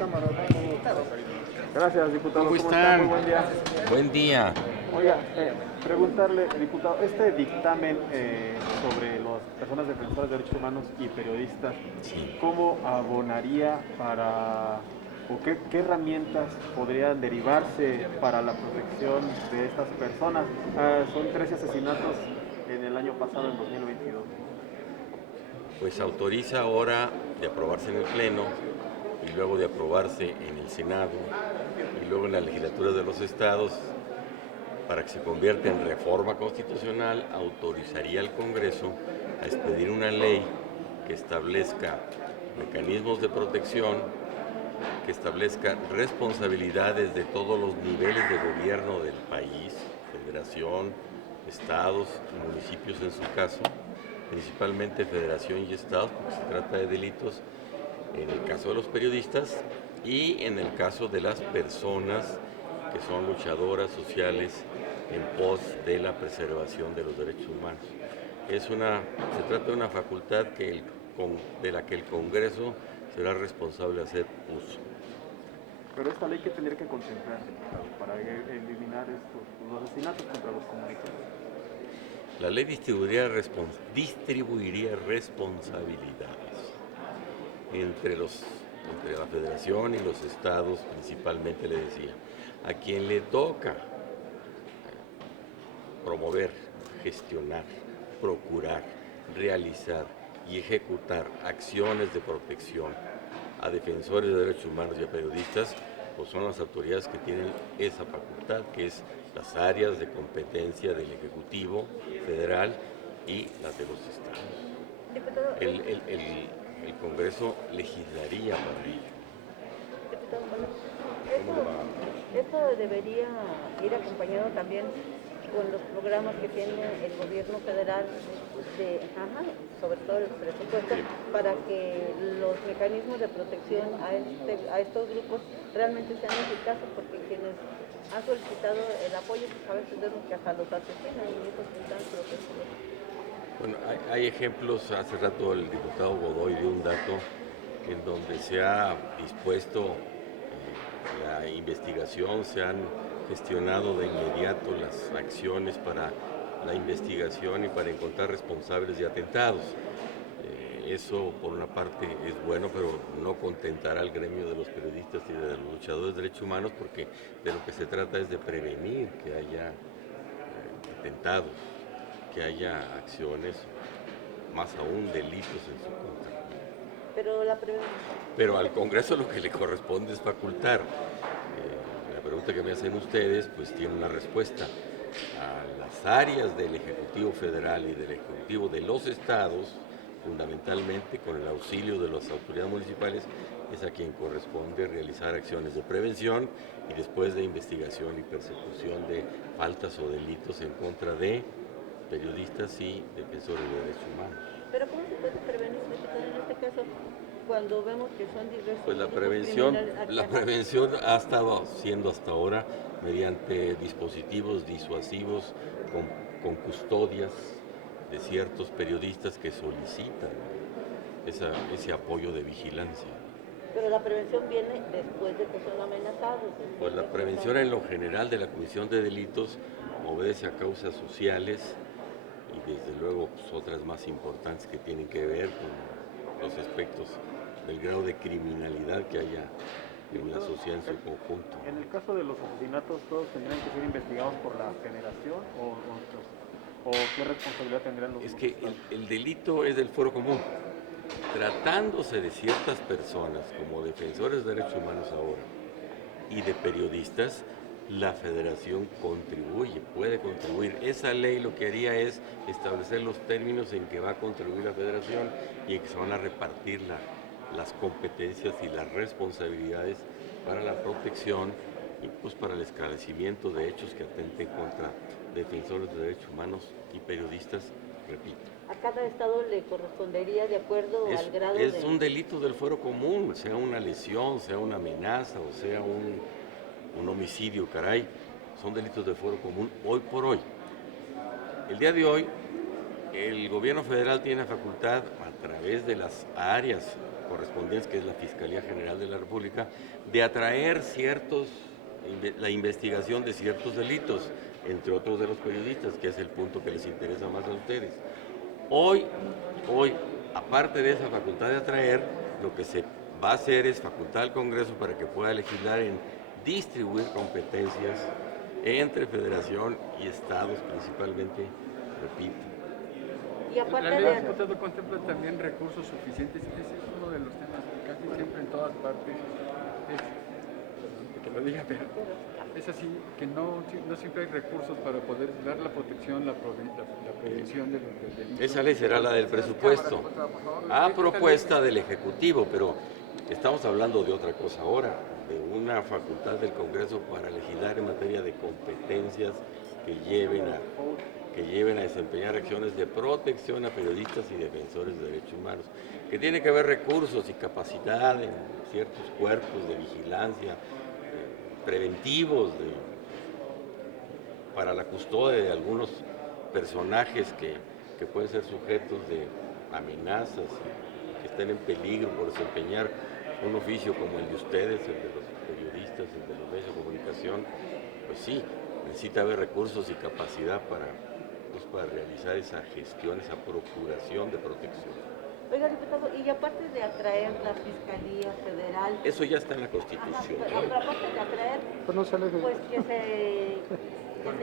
cámara. Gracias, diputado. ¿Cómo Está? Muy están? buen día. Buen día. Oiga, preguntarle, diputado, este dictamen sobre las personas defensoras de derechos humanos y periodistas, Sí. ¿cómo abonaría para, o qué herramientas podrían derivarse para la protección de estas personas? Son 13 asesinatos en el año pasado, en 2022. Pues autoriza ahora de aprobarse en el Pleno y luego de aprobarse en el Senado y luego en la legislatura de los estados para que se convierta en reforma constitucional, autorizaría al Congreso a expedir una ley que establezca mecanismos de protección, que establezca responsabilidades de todos los niveles de gobierno del país, federación, estados, municipios en su caso, principalmente federación y estados, porque se trata de delitos en el caso de los periodistas y en el caso de las personas que son luchadoras sociales en pos de la preservación de los derechos humanos. Se trata de una facultad de la que el Congreso será responsable de hacer uso. Pero esta ley que tendría que contemplar, diputado, para eliminar los asesinatos contra los comunistas. La ley distribuiría responsabilidades entre la federación y los estados, principalmente le decía, a quien le toca promover, gestionar, procurar, realizar y ejecutar acciones de protección a defensores de derechos humanos y a periodistas, pues son las autoridades que tienen esa facultad, que es las áreas de competencia del Ejecutivo Federal y las de los estados. Diputado, El Congreso legislaría para ello. diputado, esto debería ir acompañado también con los programas que tiene el gobierno federal, sobre todo el presupuesto, para que los mecanismos de protección a estos grupos realmente sean eficaces, porque quienes han solicitado el apoyo, pues a veces vemos que hasta los asesinan y esos que están protegidos. Bueno, hay ejemplos, hace rato el diputado Godoy dio un dato en donde se ha dispuesto la investigación, se han gestionado de inmediato las acciones para la investigación y para encontrar responsables de atentados. Eso por una parte es bueno, pero no contentará al gremio de los periodistas y de los luchadores de derechos humanos, porque de lo que se trata es de prevenir que haya atentados, que haya acciones, más aún delitos en su contra. Pero al Congreso lo que le corresponde es facultar. La pregunta que me hacen ustedes pues tiene una respuesta. A las áreas del Ejecutivo Federal y del Ejecutivo de los estados, fundamentalmente con el auxilio de las autoridades municipales, es a quien corresponde realizar acciones de prevención y después de investigación y persecución de faltas o delitos en contra de periodistas y defensores de derechos humanos. Pero ¿cómo se puede prevenir, en este caso, cuando vemos que son diversos? Pues la prevención ha estado siendo hasta ahora mediante dispositivos disuasivos con custodias de ciertos periodistas que solicitan ese apoyo de vigilancia. Pero la prevención viene después de que son amenazados. Pues la prevención en lo general de la comisión de delitos obedece a causas sociales y desde luego pues, otras más importantes que tienen que ver con los aspectos del grado de criminalidad que haya en la sociedad en su conjunto. En el caso de los asesinatos, ¿todos tendrían que ser investigados por la federación o qué responsabilidad tendrían los Es que estados? el delito es del fuero común. Tratándose de ciertas personas como defensores de derechos humanos ahora y de periodistas, la federación puede contribuir. Esa ley lo que haría es establecer los términos en que va a contribuir la federación y en que se van a repartir las competencias y las responsabilidades para la protección y pues para el esclarecimiento de hechos que atenten contra defensores de derechos humanos y periodistas, repito. A cada estado le correspondería de acuerdo al grado de... Es un delito del fuero común, sea una lesión, sea una amenaza o sea un homicidio, caray. Son delitos del fuero común hoy por hoy. El día de hoy, el gobierno federal tiene la facultad, a través de las áreas correspondientes, que es la Fiscalía General de la República, de atraer la investigación de ciertos delitos, entre otros de los periodistas, que es el punto que les interesa más a ustedes. Hoy, aparte de esa facultad de atraer, lo que se va a hacer es facultar al Congreso para que pueda legislar en distribuir competencias entre federación y estados, principalmente, repito. Y aparte La ley de... de diputado contempla también recursos suficientes. Ese es uno de los temas que casi siempre en todas partes que lo diga, pero es así, que no siempre hay recursos para poder dar la protección, la prevención de los delitos. Esa ley será la del presupuesto, a propuesta del Ejecutivo, pero estamos hablando de otra cosa ahora, de una facultad del Congreso para legislar en materia de competencias que lleven a desempeñar acciones de protección a periodistas y defensores de derechos humanos, que tiene que haber recursos y capacidad en ciertos cuerpos de vigilancia, preventivos para la custodia de algunos personajes que pueden ser sujetos de amenazas, que estén en peligro por desempeñar un oficio como el de ustedes, el de los periodistas, el de los medios de comunicación. Pues sí, necesita haber recursos y capacidad para realizar esa gestión, esa procuración de protección. Oiga, diputado, y aparte de atraer la Fiscalía Federal... Eso ya está en la Constitución. Ajá, pero aparte de atraer, pues que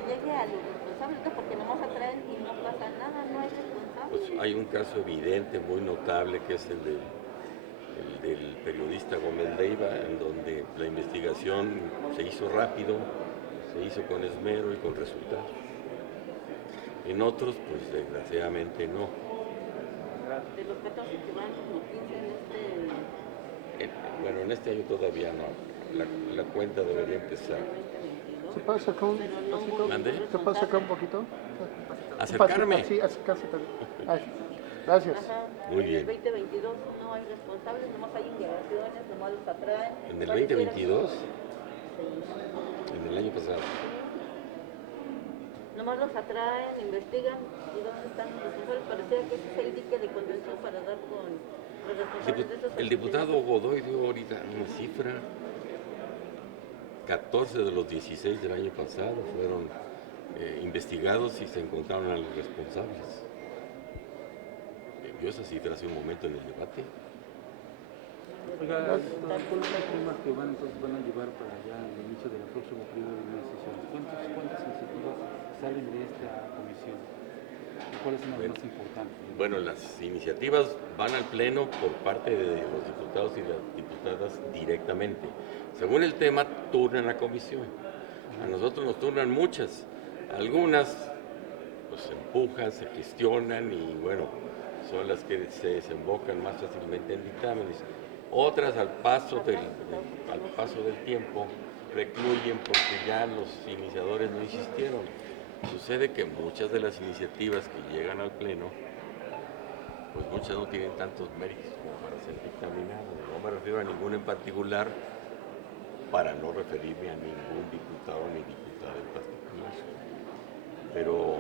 se llegue a los responsables, ¿no? Porque nomás atraen y no pasa nada, no hay responsables. Pues hay un caso evidente, muy notable, que es el del periodista Gómez Leiva, en donde la investigación se hizo rápido, se hizo con esmero y con resultados. En otros, pues desgraciadamente no. De los 14 que van, como 15 en Bueno, en este año todavía no. La cuenta debería empezar. ¿Se puede acercar un poquito? ¿Mande? ¿Se puede acercar un poquito? ¿Acercarme? Sí, acercarse también. Ay, gracias. Ajá. Muy En bien. el 2022 no hay responsables, nomás hay indagaciones, nomás los atraen. ¿En el Pareciera- 2022? Sí. En el año pasado. Nomás los atraen, investigan y dónde están los responsables. Parecía que ese es el dique de contención para dar con los responsables de esos. El diputado Godoy dio ahorita una cifra. 14 de los 16 del año pasado fueron investigados y se encontraron a los responsables. Dio esa cifra hace un momento en el debate. Oiga, ¿cuáles son los temas que van a llevar para allá el inicio del próximo periodo de administración? ¿Cuántas iniciativas salen de esta comisión? ¿Cuáles son las más importantes? Bueno, las iniciativas van al Pleno por parte de los diputados y las diputadas directamente. Según el tema, turnan la comisión. A nosotros nos turnan muchas. Algunas pues, se empujan, se gestionan y bueno, son las que se desembocan más fácilmente en dictámenes. Otras al paso del tiempo recluyen porque ya los iniciadores no insistieron. Sucede que muchas de las iniciativas que llegan al Pleno, pues muchas no tienen tantos méritos como para ser dictaminadas. No me refiero a ninguna en particular para no referirme a ningún diputado ni diputada en particular. Pero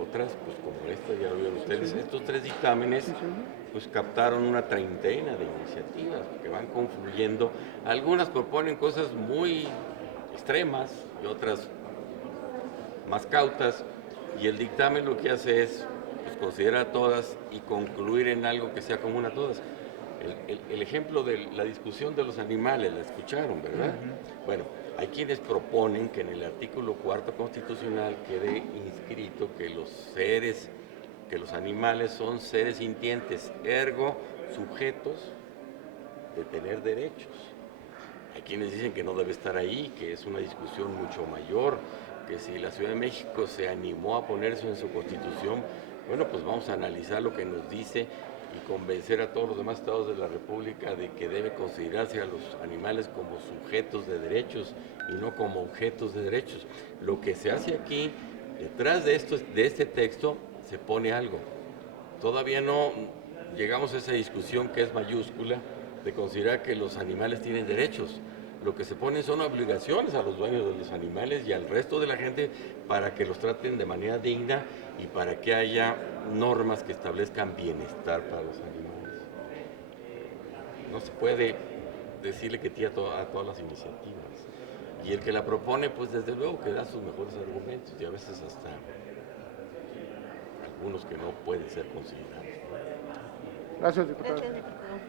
otras, pues como esta, ya lo vieron ustedes, estos 3 dictámenes, pues captaron una treintena de iniciativas que van confluyendo. Algunas proponen cosas muy extremas y otras más cautas, y el dictamen lo que hace es pues, considerar todas y concluir en algo que sea común a todas. El ejemplo de la discusión de los animales, la escucharon, ¿verdad? Bueno, hay quienes proponen que en el artículo 4 constitucional quede inscrito que los animales son seres sintientes, ergo sujetos de tener derechos. Hay quienes dicen que no debe estar ahí, que es una discusión mucho mayor, que si la Ciudad de México se animó a poner eso en su Constitución, bueno, pues vamos a analizar lo que nos dice y convencer a todos los demás estados de la República de que debe considerarse a los animales como sujetos de derechos y no como objetos de derechos. Lo que se hace aquí, detrás de este texto, se pone algo. Todavía no llegamos a esa discusión que es mayúscula de considerar que los animales tienen derechos. Lo que se ponen son obligaciones a los dueños de los animales y al resto de la gente para que los traten de manera digna y para que haya normas que establezcan bienestar para los animales. No se puede decirle que tía a todas las iniciativas. Y el que la propone, pues desde luego que da sus mejores argumentos y a veces hasta algunos que no pueden ser considerados, ¿no? Gracias, diputado. Gracias, diputado.